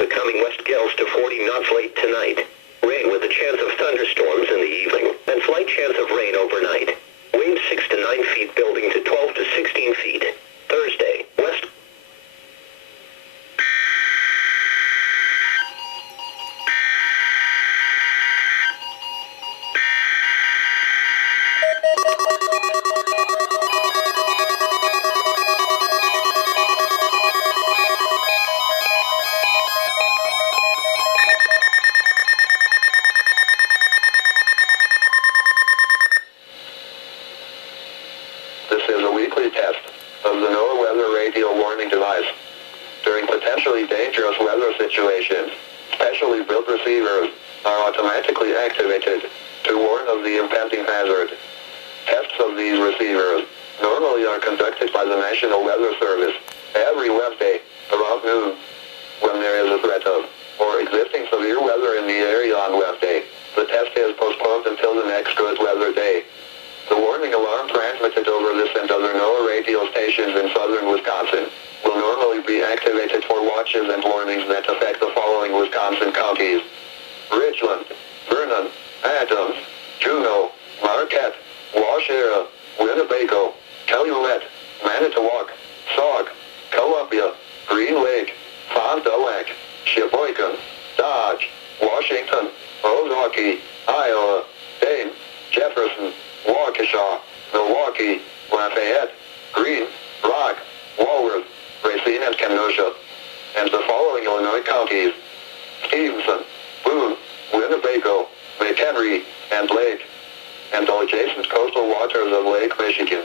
becoming west gales to 40 knots late tonight. Rain with a chance of thunderstorms in the evening, and slight chance of rain overnight. Wind 6 to 9 feet building to 12 to 16 feet. Thursday, west. This is a weekly test of the NOAA weather radio warning device. During potentially dangerous weather situations, specially built receivers are automatically activated to warn of the impending hazard. Tests of these receivers normally are conducted by the National Weather Service every Wednesday around noon. When there is a threat of or existing severe weather in the area on Wednesday, the test is postponed until the next good weather day. The warning alarm transmitted over this and other NOAA radio stations in southern Wisconsin will normally be activated for watches and warnings that affect the following Wisconsin counties: Richland, Vernon, Adams, Juneau, Marquette, Waushara, Winnebago, Calumet, Manitowoc, Sauk, Columbia, Green Lake, Fond du Lac, Sheboygan, Dodge, Washington, Ozaukee, Iowa, Dane, Jefferson, Waukesha, Milwaukee, Lafayette, Greene, Rock, Walworth, Racine and Kenosha, and the following Illinois counties: Stevenson, Boone, Winnebago, McHenry, and Lake, and all adjacent coastal waters of Lake Michigan.